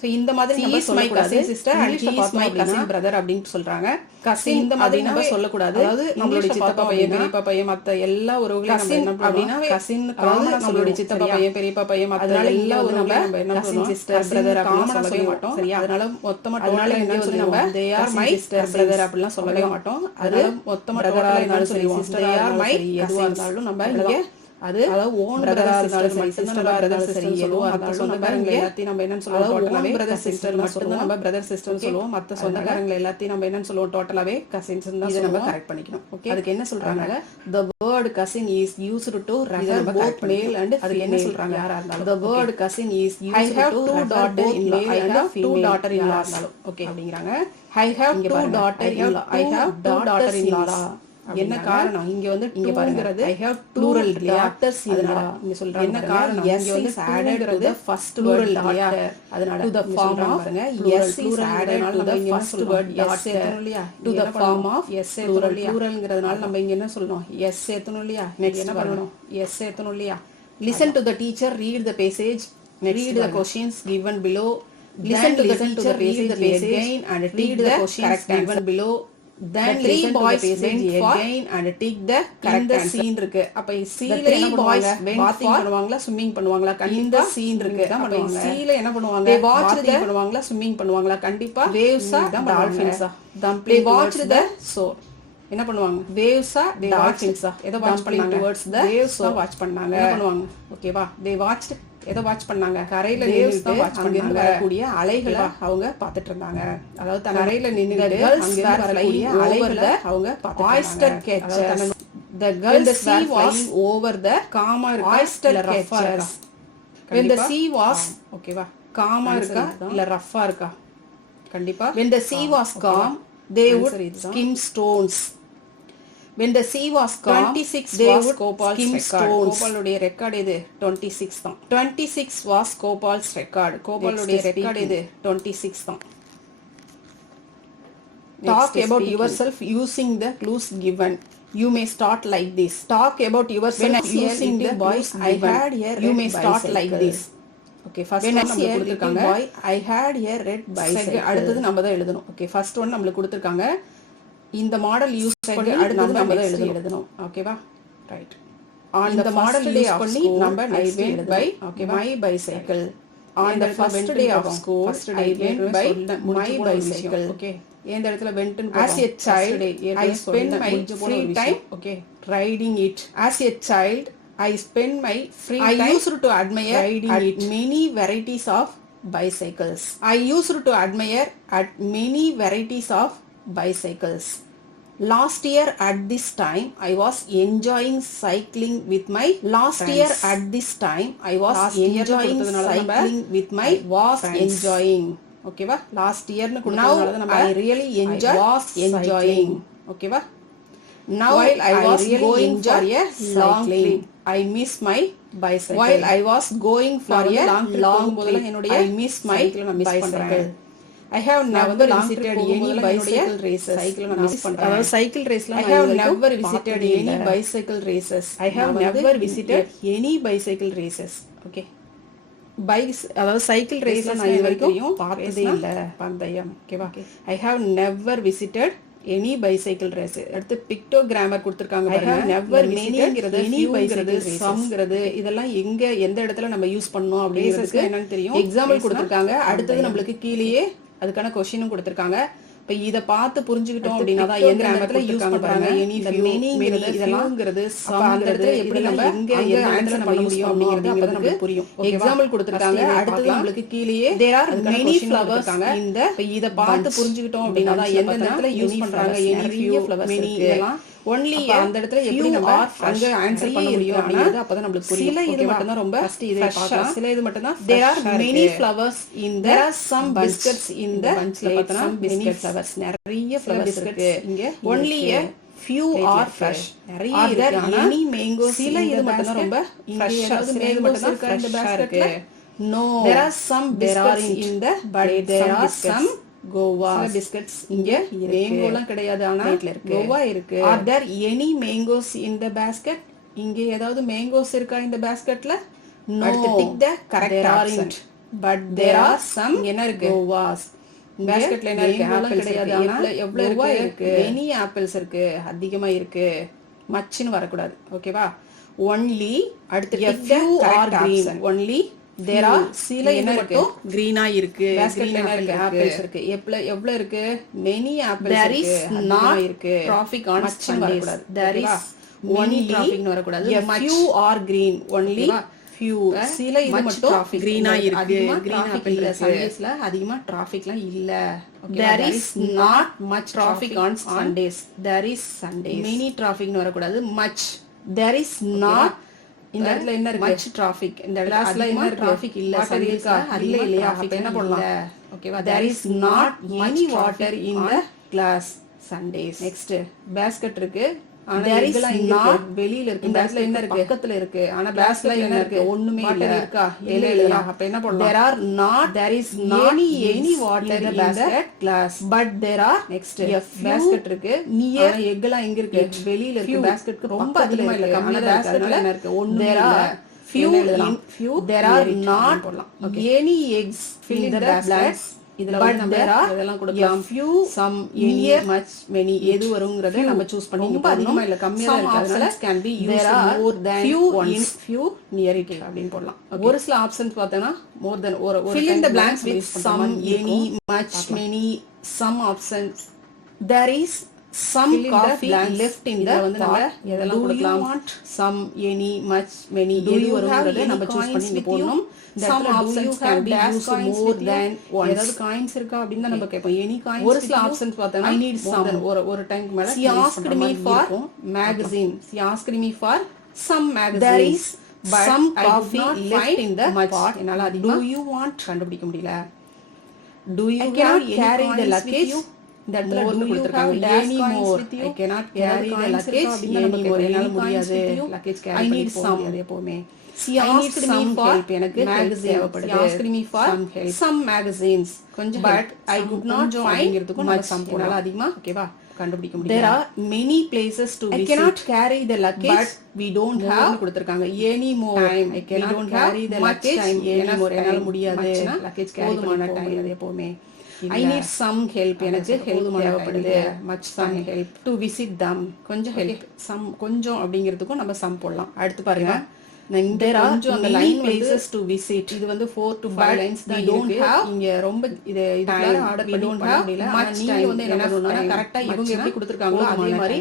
சோ இந்த மாதிரி நம்ம சொல்ல கூடாது. sister and he is my cousin brother அப்படினு சொல்றாங்க. cousin இந்த மாதிரி நம்ம சொல்ல கூடாது. அதாவது நம்மளோட சித்தப்பா பையன், பெரியப்பா பையன், மத்த எல்லா உறவுகளையும் நம்ம என்ன பண்ணுவோம்? cousin காமனா நம்மளோட சித்தப்பா பையன், பெரியப்பா பையன், மத்த எல்லா உறவுகளையும் நம்ம என்ன சொல்லுவோம்? sister brother அப்படினு சொல்லவே மாட்டோம். சரியா? அதனால மொத்தமா டோட்டலா என்ன சொல்லுவோம்? நம்ம they are my sister brother அப்படிலாம் சொல்லவே மாட்டோம். அதனால மொத்தமா டோட்டலா என்ன சொல்லுவோம்? sister they are my எதுவா இருந்தாலும் நம்ம இங்க அது ஓன் பிரதரா இருந்தாலும் சரி, சிஸ்டர் பிரதர் சிஸ்டர் சொல்லுவோம். மத்த சொந்தக்காரங்க எல்லாத்தையும் நம்ம என்னன்னு சொல்லுவோம்? டோட்டலாவே பிரதர் சிஸ்டர் மட்டும் நம்ம பிரதர் சிஸ்டர் சொல்லுவோம். மத்த சொந்தக்காரங்க எல்லாத்தையும் நம்ம என்னன்னு சொல்லுவோம்? டோட்டலாவே கசின்ஸ் தான். இத நம்ம கரெக்ட் பண்ணிக்கணும். ஓகே. அதுக்கு என்ன சொல்றாங்க? the word cousin is used to refer both male and அது என்ன சொல்றாங்க? யாரா இருந்தாலும் the word cousin is used to refer both male and two daughter in law. Okay அப்படிங்கறாங்க. I have two daughter in law. I have two daughter in law. என்ன காரணம்? இங்க வந்து இங்க பாருங்கிறது I have plural daughters இல்லையா? இங்க சொல்றாங்க. என்ன காரணம்? இங்க வந்து added first word இல்லையா? அதனால to the form of yes is added to the first word yes இல்லையா? to the form of yes pluralங்கிறதுனால நம்ம இங்க என்ன சொல்லணும்? yes சேர்த்தணும் இல்லையா? நெக்ஸ்ட் என்ன பண்ணணும்? yes சேர்த்தணும் இல்லையா? listen to the teacher, read the passage, read the questions given below. Listen to the teacher, read the passage again and read the questions given below. Then three boys went again and take the correct scene இருக்கு. அப்ப சீல என்ன பண்ணுவாங்க? பாத்திங் பண்ணுவாங்களா, ஸ்விமிங் பண்ணுவாங்களா? கண்டிப்பா சீன் இருக்கு. அப்ப சீல என்ன பண்ணுவாங்க? they watched the பண்ணுவாங்களா, ஸ்விமிங் பண்ணுவாங்களா? கண்டிப்பா waves dolphins they watched the shore. என்ன பண்ணுவாங்க? waves dolphins எதை வாட்ச் பண்ணாங்க? towards the waves வாட்ச் பண்ணாங்க. என்ன பண்ணுவாங்க? ஓகேவா? they watched எதை வாட்ச் பண்ணாங்க? கரையில நின்னுட்டு அங்கிருந்து வரக்கூடிய அலைகளை அவங்க பார்த்துட்டு இருந்தாங்க. அதாவது கரையில நின்னுட்டு அங்கிருந்து வரக்கூடிய அலைகளை அவங்க oyster catchers. the girls were flying over the காமா இருக்கா இல்ல ரஃப்பா இருக்கா? when the sea was ஓகேவா காமா இருக்கா இல்ல ரஃப்பா இருக்கா? கண்டிப்பா when the sea was calm they would skim stones. when the sea was calm 26 they was Gopal's record. கோபாலுடைய ரெக்கார்ட் இது 26 தான். 26 was Gopal's record. கோபாலுடைய ரெக்கார்ட் இது 26 தான். talk about yourself using the clues given. you may start like this. talk about yourself using the boys I had a you may start like this. Okay first one நமக்கு கொடுத்திருக்காங்க I had a red bicycle. அடுத்து நம்ம தான் எழுதணும். ஓகே ஃபர்ஸ்ட் ஒன் நமக்கு கொடுத்திருக்காங்க. இந்த மாடல் யூஸ் பண்ணி அடுத்து நம்ம தான் எழுதணும். ஓகேவா? Right. on the model use பண்ணி நம்ம I went by my bicycle. on the first day of school I went by my bicycle. Okay. இந்த இடத்துல went ன்னு as a child I spent my free time okay riding it. as a child I spent my free time I used to admire riding at many varieties of bicycles. I used to admire at many varieties of bicycles. last year at this time I was enjoying cycling with my last friends. year at this time I was enjoying cycling with my was friends. enjoying ஓகேவா? last year னு கொடுத்ததால நம்ம I really enjoy was enjoying ஓகேவா? now while I was going for a long trip I miss my bicycle. while I was going for a long trip I miss my bicycle. I have never visited any bicycle races. cycle race I have never visited any bicycle races. I have never visited any bicycle races. Okay. bikes அதாவது சைக்கிள் ரேஸ் நான் இது வரைக்கும் பார்த்ததே இல்ல. பந்தயம். ஓகேவா? I have never visited any bicycle race. அடுத்து பிக்டோகிராமர் கொடுத்திருக்காங்க பாருங்க. I have never manyங்கிறது any bicycle someங்கிறது இதெல்லாம் எங்க எந்த இடத்துல நம்ம யூஸ் பண்ணனும் அப்படிங்கிறதுக்கு என்னன்னு தெரியும். எக்ஸாம்பிள் கொடுத்திருக்காங்க. அடுத்து நமக்கு கீழேயே அதுக்கான क्वेश्चनும் கொடுத்திருக்காங்க. இப்ப இத பார்த்து புரிஞ்சுக்கிட்டோம் அப்படின்னா தான் எந்த இடத்துல யூஸ் பண்றாங்க எனி மெனிங்கிறது இதெல்லாம்ங்கிறது சம்ங்கிறது எப்படி நம்ம எங்க ஆன்சர் பண்ண முடியும் அப்படிங்கிறது அப்பதான் நமக்கு புரியும். எக்ஸாம்பிள் கொடுத்திருக்காங்க. அடுத்து உங்களுக்கு கீழேயே there are many flowers இந்த இத பார்த்து புரிஞ்சுக்கிட்டோம் அப்படின்னா தான் எந்த இடத்துல யூஸ் பண்றாங்க எனி flowers இதெல்லாம் only அந்த இடத்துல எப்படி நம்ம அங்க ஆன்சர் பண்ண முடியும் அப்படிங்கிறது அப்பதான் நமக்கு புரியும். சில இது மட்டும் தான் ரொம்ப ஃபர்ஸ்ட் இதை பார்க்கலாம். சில இது மட்டும் தான் there are many flowers in the there are some biscuits in the bunchல பார்த்தா many flowers நிறைய flowers இருக்கு. இங்க only a few are fresh நிறைய இருக்கு. ஆனா many mangoes சில இது மட்டும் தான் ரொம்ப ஃப்ரெஷ்ஷா சில இது மட்டும் தான் ஃப்ரெஷ்ஷா இருக்கு. no there are some biscuits in the but there are some Goa biscuits இங்க மேங்கோலாம் கிடையாது ஆனா கோவா இருக்கு. are there any mangoes in the basket இங்க ஏதாவது மேங்கோஸ் இருக்கா இந்த பாஸ்கெட்ல no tick the correct option but there are some என்ன இருக்கு கோவாஸ் பாஸ்கெட்ல என்ன இருக்கு ஆப்பிள் கிடையாது ஆனா எவ்வளவு இருக்கு many apples இருக்கு அதிகமா இருக்கு மச்னு வரக்கூடாது ஓகேவா. only அடுத்து tick the correct option only there are சில இது மட்டும் green-ஆ இருக்கு பாஸ்கெட்ல என்ன இருக்கு ஆப்பிள்ஸ் இருக்கு எவ்வளவு இருக்கு many apples there is not இருக்கு traffic on Sundays there is only traffic னு வரக்கூடாது few are green only few சில இது மட்டும் green-ஆ இருக்கு green apple இல்ல Sundaysல அதிகமா trafficலாம் இல்ல there is not much traffic on Sundays there is Sundays many traffic னு வரக்கூடாது much there is not இந்த இடத்துல என்ன இருக்கு much traffic இந்த கிளாஸ்ல என்ன traffic இல்ல சண்டேஸ்ல இல்ல இல்லையா அப்ப என்ன பண்ணலாம் ஓகேவா there is not any water in the glass Sundays. next basket இருக்கு ஆனா இதெல்லாம் இங்க வெளியில இருக்கு இந்த இடத்துல என்ன இருக்கு பக்கத்துல இருக்கு ஆனா கிளாஸ்ல என்ன இருக்கு ஒண்ணுமே இல்ல இருக்கா இல்ல இல்லையா அப்ப என்ன பண்ணலாம் there is not any water in the basket glass but there are next basket இருக்கு near எல்லாம் எங்க இருக்கு வெளியில இருக்கு பாஸ்கெட்க்கு ரொம்ப அதிகமா இல்ல கம்மியா தான் இருக்கு அதனால என்ன இருக்கு ஒண்ணுமே இல்ல few there are not any eggs in the basket இதுல வந்து நம்ம இதெல்லாம் கொடுக்கலாம் few some near much many எது வரும்ங்கறதை நம்ம சூஸ் பண்ணி ரொம்ப அதிகமா இல்ல கம்மியா இருக்கு அதனால can be used more than few in few near it அப்படினு போடலாம். ஒரு சில ஆப்ஷன்ஸ் பார்த்தேனா more than ஒரு fill in the blanks with some any much many some options there is some coffee left in the வந்து நம்ம எதெல்லாம் கொடுக்கலாம் some any much many எது வரும்ங்கறதை நம்ம சூஸ் பண்ணி போடணும். some options can be used more than once ஏதாவது காயின்ஸ் இருக்கா அப்படினா நம்ம கேட்போம் any coins ஒரு சில ஆப்ஷன்ஸ் பார்த்தா I need some ஒரு டைம் மேல she asked me for magazine she asked me for some magazines there is some coffee left in the pot என்னால அதிகமா do you want கண்டுபிடிக்க முடியல do you carry the luggage இந்த இடத்துல more கொடுத்திருக்காங்க any more I cannot carry the luggage anymore என்னால முடியாது luggage carry I need some எப்பவுமே she asked me for எனக்கு magazine தேவைப்படுது she asked me for some magazines கொஞ்சம் but I could not find much என்னால அதிகமா ஓகேவா கண்டுபிடிக்க முடியல. there are many places to visit I cannot carry the luggage but we don't have கொடுத்திருக்காங்க any more time I cannot carry the luggage anymore என்னால முடியாது luggage carry பண்ண டைம் அது எப்பவுமே I need some help எனக்கு ஹெல்ப் தேவைப்படுது much some help to visit them கொஞ்சம் help some கொஞ்சம் அப்படிங்கிறதுக்கும் நம்ம some போடலாம். அடுத்து பாருங்க there are on the line places to visit இது வந்து 4 to 5 lines தான் இருக்கு இங்க ரொம்ப இதுக்குள்ள ஆர்டர் பண்ணி பண்ண முடியல நீங்க வந்து என்ன பண்ணனும்னா கரெக்ட்டா இவங்க எப்படி கொடுத்திருக்காங்களோ அதே மாதிரி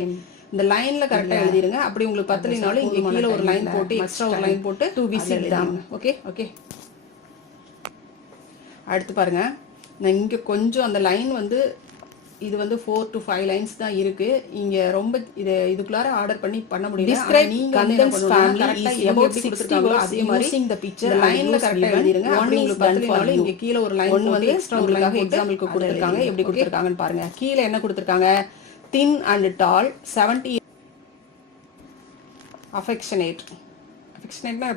இந்த லைன்ல கரெக்ட்டா எழுதிருங்க. அப்படி உங்களுக்கு பத்தலைனாலும் இங்க கீழ ஒரு லைன் போட்டு எக்ஸ்ட்ரா ஒரு லைன் போட்டு to visit them ஓகே. அடுத்து பாருங்க நான் இங்க கொஞ்சம் அந்த லைன் வந்து இது வந்து 4 to 5 லைன்ஸ் தான் இருக்கு இங்க ரொம்ப இதுக்குள்ளார ஆர்டர் பண்ணி பண்ண முடியல. நீங்க கண்டென்ஸ் ஃபேமிலி கரெக்ட்டா about 60 words அதே மாதிரி using the picture லைன்ல கரெக்ட்டா எழுதிருங்க. அப்படி உங்களுக்கு பத்தலைனாலும் இங்க கீழ ஒரு லைன் வந்து எக்ஸ்ட்ரா ஒரு லைன் எக்ஸாம்பிளுக்கு கொடுத்திருக்காங்க எப்படி கொடுத்திருக்காங்கன்னு பாருங்க. கீழ என்ன கொடுத்திருக்காங்க thin and tall 70 affectionate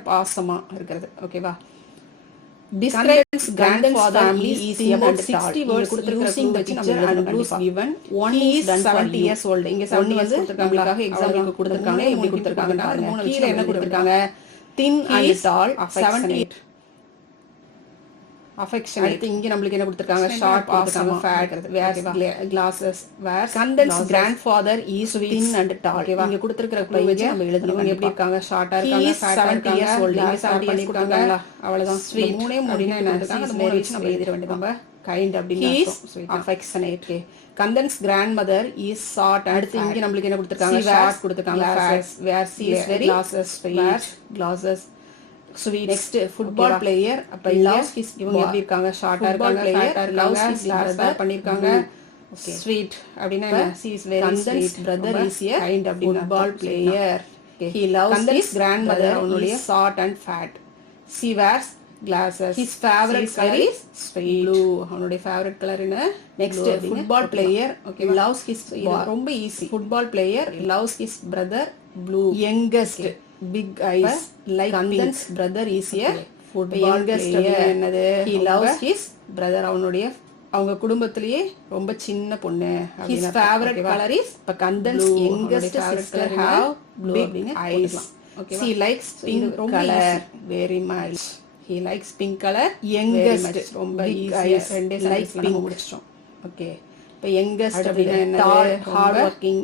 பாசமா இருக்கிறது ஓகேவா. describes grandfather family is about 60 words using the picture and clues given. one is 70 years old இங்க 70 வந்து நமக்காக எக்ஸாம்பிளுக்கு கொடுத்திருக்காங்க எப்படி கொடுத்திருக்காங்கன்னு பாருங்க. கீழ என்ன கொடுத்திருக்காங்க thin and tall 78 affectionate இங்க நமக்கு என்ன கொடுத்திருக்காங்க short of fat glasses where Kandan's grandfather is thin and tall இங்க கொடுத்திருக்கிற க்ளூ வச்சு நம்ம எழுதணும். எப்படி இருக்காங்க ஷார்ட்டா இருக்காங்க ஃபேட்டா இருக்காங்க 70 years old இங்க 70 பண்ணிருக்காங்க அவ்வளவுதான். மூணே மூடினா என்ன இருக்காங்க அந்த மூணு வச்சு நம்ம எழுதிர வேண்டியது. நம்ம கைண்ட் அப்படின்னு affectionate. கந்தன்ஸ் grandmother is short. அடுத்து இங்க நம்மளுக்கு என்ன கொடுத்திருக்காங்க? short கொடுத்திருக்காங்க. where she is very glasses sweet. next football player அப்ப loves his இவங்க எப்படி இருக்காங்க? ஷார்ட்டா இருக்காங்க. player loves his brother பண்ணிருக்காங்க. sweet அப்படினா என்ன? she is very sweet. brother is a kind of football player. he loves his grandmother. அவனுடைய short and fat. she wears glasses. his favorite color is blue. அவனுடைய favorite color என்ன? next football player loves his ரொம்ப easy. football player loves his brother blue. youngest big eyes like Kandan's brother is a football player. என்னது? he loves his brother. அவனுடைய அவங்க குடும்பத்திலேயே ரொம்ப சின்ன பொண்ணு. his favorite color is இப்ப Kandan's youngest sister have big eyes. she likes pink color very much. he likes pink color youngest ரொம்ப ஈஸியா ரெண்டே சென்டென்ஸ்ல நம்ம முடிச்சிட்டோம். ஓகே இப்ப youngest அப்படினா என்னது? hard working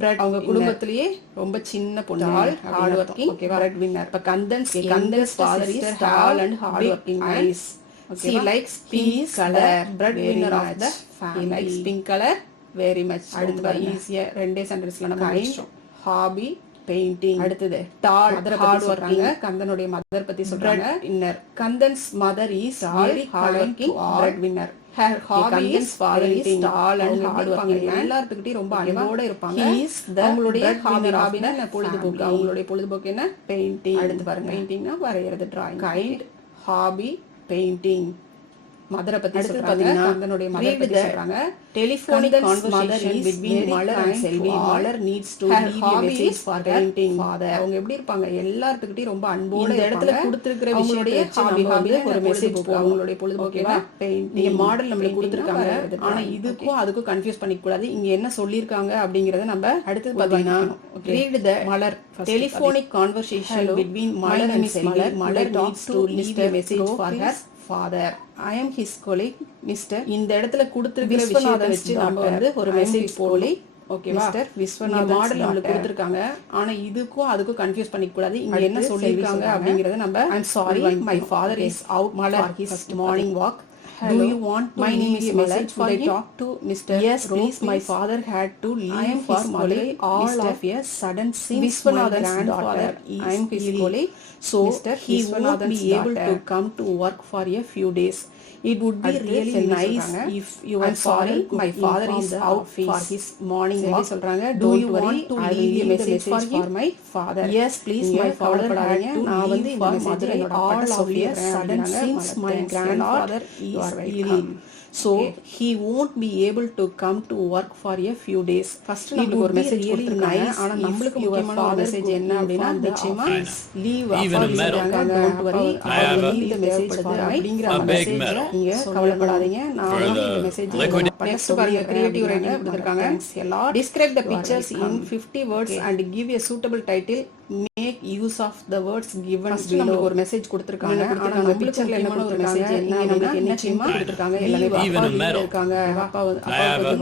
bread. அவங்க குடும்பத்திலேயே ரொம்ப சின்ன பொண்ணு. hard working bread winner. இப்ப Kandan's father is tall and hard working eyes. she likes pink color bread winner of the family. he likes pink color very much. அடுத்து ஈஸியா ரெண்டே சென்டென்ஸ்ல நம்ம முடிச்சிட்டோம். hobby painting. அடுத்தது டால் ஹார்ட் ஒர்க்கிங். கந்தனுடைய மதர் பத்தி சொல்றாங்க. இன்னர் Kandan's mother is very hard working bread winner. her hobby is father is tall and hard working. எல்லாத்துக்கிட்டே ரொம்ப அன்போட இருப்பாங்க. அவங்களுடைய ஹாபினா பொழுதுபோக்கு. அவங்களுடைய பொழுதுபோக்கு என்ன? பெயிண்டிங். அடுத்து பாருங்க பெயிண்டிங்னா வரையறது டிராயிங். Kind hobby painting. மதரை பத்தி சொல்றாங்க. கந்தனுடைய மதர் பத்தி சொல்றாங்க. Telephonic conversation between Malar and Selvi. Malar needs to leave a message for painting father. அவங்க எப்படி இருப்பாங்க? எல்லாத்துக்கிட்டே ரொம்ப அன்போட இந்த இடத்துல கொடுத்திருக்கிற விஷயங்களுடைய ஹாபி ஒரு மெசேஜ் போகும். அவங்களுடைய பொழுதுபோக்குனா பெயிண்டிங். இங்க மாடல் நம்மளுக்கு கொடுத்திருக்காங்க. ஆனா இதுக்கும் அதுக்கும் கன்ஃபியூஸ் பண்ணிக்க கூடாது. இங்க என்ன சொல்லிருக்காங்க அப்படிங்கறத நம்ம அடுத்து பாத்தீங்கன்னா read the Malar telephonic conversation between Malar and Selvi. Malar needs to leave a message for her father. I am his colleague Mr. இந்த இடத்துல கொடுத்திருக்கிற விஷயத்தை வச்சு நம்ம வந்து ஒரு மெசேஜ் போலி. ஓகேவா? மிஸ்டர் விஸ்வநாதன் மாடல் நம்மளுக்கு கொடுத்திருக்காங்க. ஆனா இதுக்கும் அதுக்கும் கன்ஃபியூஸ் பண்ணிக்க கூடாது. இங்க என்ன சொல்லிருக்காங்க அப்படிங்கறத நம்ம I'm sorry my father is out for his morning walk. Do you want my name is message for I talk to Mr. Yes please. My father had to leave for Malay all of a sudden since my grandfather is I am his colleague. So he won't be able to come to work for a few days. It would be really nice if you are sorry my father is out for his morning walk. சொல்றாங்க. Do you want to leave a message for my father? Yes please. My father had to leave for Madurai all of a sudden since my grandfather is ill. So he won't be able to come to work for a few days. First நமக்கு ஒரு மெசேஜ் கொடுத்திருக்காங்க. ஆனா நமக்கு முக்கியமான ஒரு மெசேஜ் என்ன அப்படினா நிச்சயமா லீவ் சொல்றாங்க. Don't worry I will leave the message for அப்படிங்கற அந்த மெசேஜ் நீங்க கவலைப்படாதீங்க. நான் வந்து இந்த மெசேஜ் நெக்ஸ்ட் பாருங்க கிரியேட்டிவ் ரைட்டிங் கொடுத்திருக்காங்க. Describe the pictures in 50 words and give a suitable title. Make use of the words given below. நமக்கு ஒரு மெசேஜ் கொடுத்திருக்காங்க. ஆனா நம்ம பிக்சர்ல என்ன ஒரு மெசேஜ் என்ன நமக்கு என்ன நிச்சயமா கொடுத்திருக்காங்க. எல்லாமே இருக்காங்க. அப்பா வந்து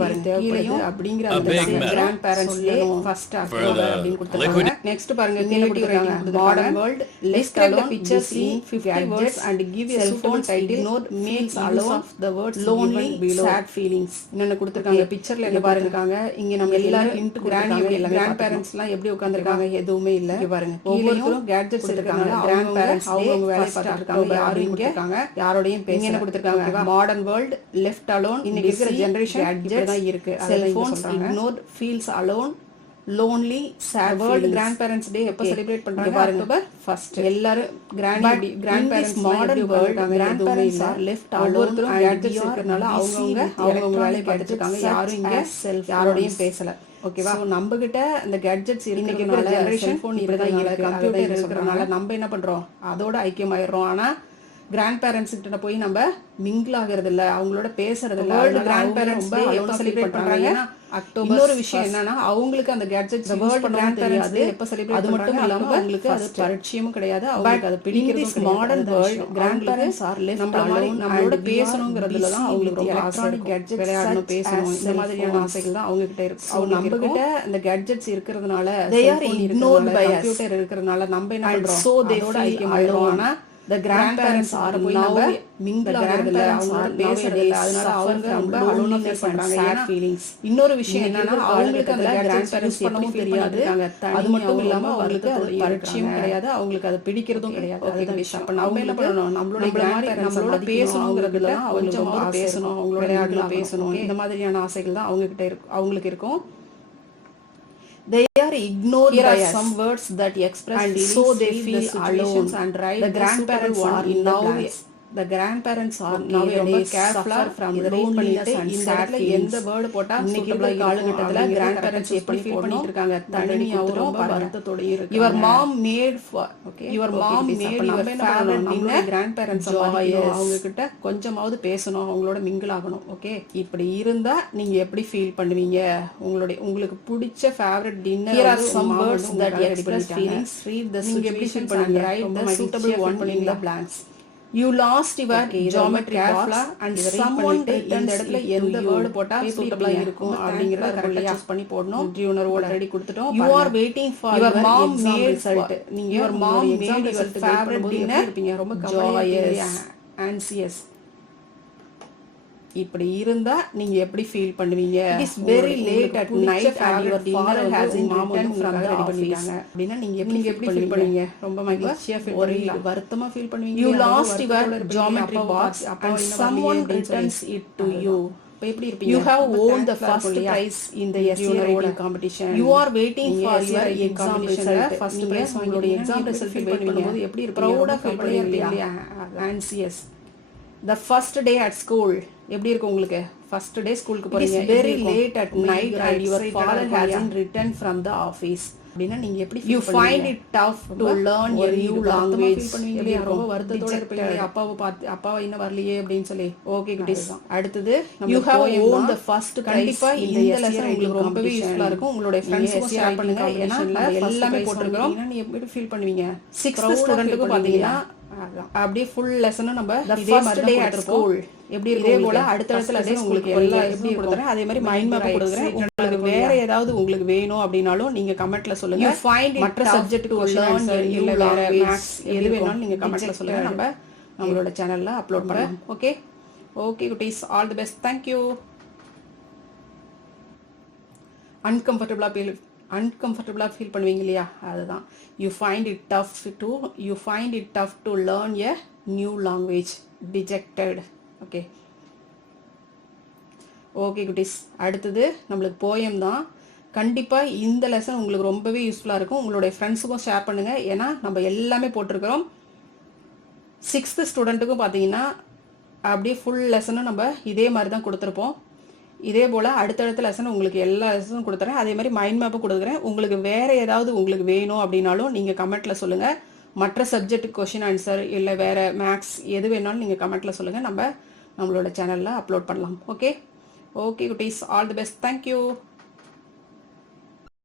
பாருங்க தேவைப்படுது அப்படிங்கற அந்த கிராண்ட் பேரண்ட்ஸ் ஃபர்ஸ்ட் அப்லோட் அப்படின்னு கொடுத்திருக்காங்க. நெக்ஸ்ட் பாருங்க creative writing modern world describe the pictures in 50 words and give a suitable title. Note makes alone of the words lonely sad feelings. என்னென்ன கொடுத்திருக்காங்க பிக்சர்ல என்ன பாருங்க. இங்க நம்ம எல்லாரும் இன்ட் கிராண்ட் பேரண்ட்ஸ் எல்லாம் எப்படி உட்கார்ந்திருக்காங்க? எதுவுமே இல்ல. இங்க பாருங்க ஒவ்வொருத்தரும் கேட்ஜெட்ஸ் இருக்காங்க. கிராண்ட் பேரண்ட்ஸ் அவங்க வேலை பார்த்துட்டு இருக்காங்க. யாரும் இங்க யாரோடையும் பேச என்ன கொடுத்திருக்காங்க? Modern world left alone. இன்னைக்கு இருக்கிற ஜெனரேஷன் கேட்ஜெட்ஸ் தான் இருக்கு. Cellphones ignored feels alone lonely sad. World grandparents day எப்ப செலிப்ரேட் பண்றாங்க? அக்டோபர் 1 எல்லாரும் grandparents modern world grandparents are left alone. Gadgets இருக்கறனால அவங்க வேலைய பார்த்துட்டு இருக்காங்க. யாரும் இங்க யாரோடையும் பேசல. ஓகேவா? சோ நம்ம கிட்ட இந்த கேட்ஜெட்ஸ் இருக்கறனால ஜெனரேஷன் ஃபோன் இப்பதான் இருக்கு. கம்ப்யூட்டர் இருக்கறனால நம்ம என்ன பண்றோம்? அதோட ஐக்கியமாயிரோம். ஆனா கிராண்ட் பேரண்ட்ஸ் கிட்ட போய் நம்ம மிங்கிள் ஆகிறது இல்ல. அவங்களோட பேசுறது இல்ல. வேர்ல்ட் கிராண்ட் பேரண்ட்ஸ் டே எப்ப செலிப்ரேட் பண்றாங்க? அக்டோபர். இன்னொரு விஷயம் என்னன்னா அவங்களுக்கு அந்த gadgets world grandparents day எப்ப செலிப்ரேட் அது மட்டும் இல்லாம அவங்களுக்கு அது பரிச்சயமும் கிடையாது. அவங்களுக்கு அது பிடிக்கிறதும் கிடையாது. Modern world grandparents are left alone. நம்மளோட பேசணும்ங்கிறதுல தான் அவங்களுக்கு ரொம்ப எலக்ட்ரானிக் கேட்ஜெட்ஸ் விளையாடணும் பேசணும் இந்த மாதிரியான ஆசைகள் தான் அவங்க கிட்ட இருக்கு. அவங்க நம்ம கிட்ட அந்த கேட்ஜெட்ஸ் இருக்கிறதுனால they are ignored by us. Computer இருக்கிறதுனால நம்ம என்ன பண்றோம்? So they feel alone. the grandparents are now mingle ஆகிறதுல அவங்களோட பேசுறதில்ல அதனால அவங்க ரொம்ப அலோனா ஃபீல் பண்றாங்க sad feelings இன்னொரு விஷயம் என்னன்னா அவங்களுக்கு அந்த grandparents பண்ணவும் தெரியாது அது மட்டும் இல்லாம அவங்களுக்கு அது பரிச்சயம் கிடையாது அவங்களுக்கு அது பிடிக்கிறதும் கிடையாது அதுதான் விஷயம் அப்ப நம்ம என்ன பண்ணணும் நம்மளோட பேசணுங்கிறதுல கொஞ்சமாவது பேசணும் அவங்களோட விளையாடலாம் பேசணும் இந்த மாதிரியான ஆசைகள் தான் அவங்க கிட்ட அவங்களுக்கு இருக்கும் they are ignored here by some words that express and feelings so they feel alone and right the grandparents are now the grandparents are nowadays careful from loneliness and sad feelings எந்த வேர்ட் போட்டா இன்னைக்கு காலகட்டத்துல grandparents எப்படி ஃபீல் பண்ணிட்டு இருக்காங்க தனியாவும் ரொம்ப வருத்தத்தோட இருக்காங்க your mom made for okay your mom made your favorite dinner grandparents அவங்க கிட்ட கொஞ்சமாவது பேசணும் அவங்களோட மிங்கிள் ஆகணும் ஓகே இப்படி இருந்தா நீங்க எப்படி ஃபீல் பண்ணுவீங்க உங்களுக்கு பிடிச்ச favourite dinner here are some words that express feelings read the நீங்க எப்படி ஃபீல் பண்ணுவீங்க write the suitable one in the blanks you lost your geometry box and someone இந்த இடத்துல எந்த வேர்ட் போட்டா சூட்டபிளா இருக்கும் அப்படிங்கறத கரெக்ட்டா சூஸ் பண்ணி போடணும் டியூனர் ஆல்ரெடி கொடுத்துட்டோம் you are waiting for your mom made result நீங்க your mom made your favorite dinner இருப்பீங்க ரொம்ப கவலையா anxious இப்படி இருந்தா நீங்க எப்படி ஃபீல் பண்ணுவீங்க it is very late at night and your father has returned from the office அப்படினா நீங்க எப்படி ஃபீல் பண்ணுவீங்க ரொம்ப மகிழ்ச்சியா ஃபீல் பண்ணுவீங்க வருத்தமா ஃபீல் பண்ணுவீங்க you lost your geometry box and someone returns it to you எப்படி இருப்பீங்க you have won the first prize in the essay writing competition you are waiting for your exam result first prize உங்களுடைய exam result ஃபீல் பண்ணும்போது எப்படி இருப்பீங்க proud of பண்ணுவீங்க anxious the first day at school எப்படி இருக்கு உங்களுக்கு first day ஸ்கூலுக்கு போறீங்க very late at night and your father hasn't returned from the office அப்படினா நீங்க எப்படி you find it tough to learn a new language பண்ணுவீங்க ரொம்ப வருத்தத்தோட இருப்பீங்க அப்பாவை இன்னும் வரலையே அப்படினு சொல்லி ஓகே குட்டீஸ் அடுத்து you have won the first கண்டிப்பா இந்த லெசன் உங்களுக்கு ரொம்பவே யூஸ்ஃபுல்லா இருக்கும் உங்களுடைய ஃப்ரெண்ட்ஸ்க்கு ஷேர் பண்ணுங்க ஏன்னா எல்லாமே போட்டுருக்கோம் நீங்க எப்படி ஃபீல் பண்ணுவீங்க 6th ஸ்டூடண்ட்க்கு பாத்தீங்கன்னா அப்படியே ஃபுல் லெசனும் நம்ம இதே மாதிரி தான் கொடுத்திருப்போம் எப்படி இதே போல அடுத்த லெசன் உங்களுக்கு எல்லா எப்படி கொடுத்தறேன் அதே மாதிரி மைண்ட் மேப் கொடுக்குறேன் உங்களுக்கு வேற ஏதாவது உங்களுக்கு வேணும் அப்படினாலும் நீங்க கமெண்ட்ல சொல்லுங்க மற்ற சப்ஜெக்ட்டுக்கு क्वेश्चन இல்ல வேற மேத்ஸ் எது வேணாலும் நீங்க கமெண்ட்ல சொல்லுங்க நம்மளோட சேனல்ல அப்லோட் பண்ணலாம் ஓகே ஓகே குட்டீஸ் all the best thank you uncomfortable feel பண்ணுவீங்க இல்லையா அதுதான் you find it tough to learn a new language dejected okay குட்டீஸ் அடுத்தது நம்மளுக்கு போயம் தான் கண்டிப்பா இந்த லெசன் உங்களுக்கு ரொம்பவே யூஸ்ஃபுல்லா இருக்கும் உங்களுடைய ஃப்ரெண்ட்ஸுக்கும் ஷேர் பண்ணுங்க ஏன்னா நம்ம எல்லாமே போட்டுருக்கோம் 6th ஸ்டூடண்ட்டுக்கும் பாத்தீங்கன்னா அப்படியே ஃபுல் லெசனும் நம்ம இதே மாதிரி தான் கொடுத்துருப்போம் இதே போல அடுத்தடுத்த லெசன் உங்களுக்கு எல்லா லெசனும் கொடுத்துறேன் அதே மாதிரி மைண்ட் மேப்பும் கொடுக்குறேன் உங்களுக்கு வேற ஏதாவது உங்களுக்கு வேணும் அப்படினாலும் நீங்க கமெண்ட்ல சொல்லுங்க மற்ற சப்ஜெக்ட் क्वेश्चन ஆன்சர் இல்ல வேற மேத்ஸ் எது வேணாலும் நீங்க கமெண்ட்ல சொல்லுங்க நம்மளோட சேனல்ல அப்லோட் பண்ணலாம் ஓகே குட்டீஸ் all the best thank you